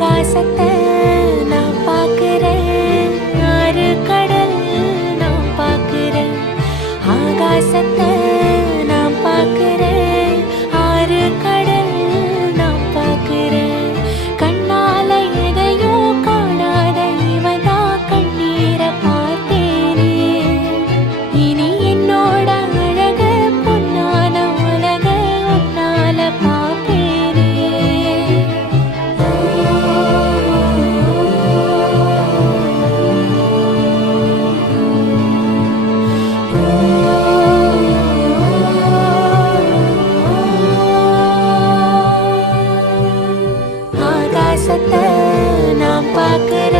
ஆகாசத்தை நான் பார்க்கிறேன், ஆறு கடல் நான் பார்க்கிறேன். ஆகாசத்தை நான் பார்க்கிறேன், ஆறு கடல் நான் பார்க்கிறேன். கண்ணால எதையும் காணாத இவதா கண்ணீரை பார்த்தேனே. இனி என்னோட அழக பொன்னான உலக உன்னால பார்ப்பேனே. ஆகாசத்தை நான் பார்க்கிறேன்,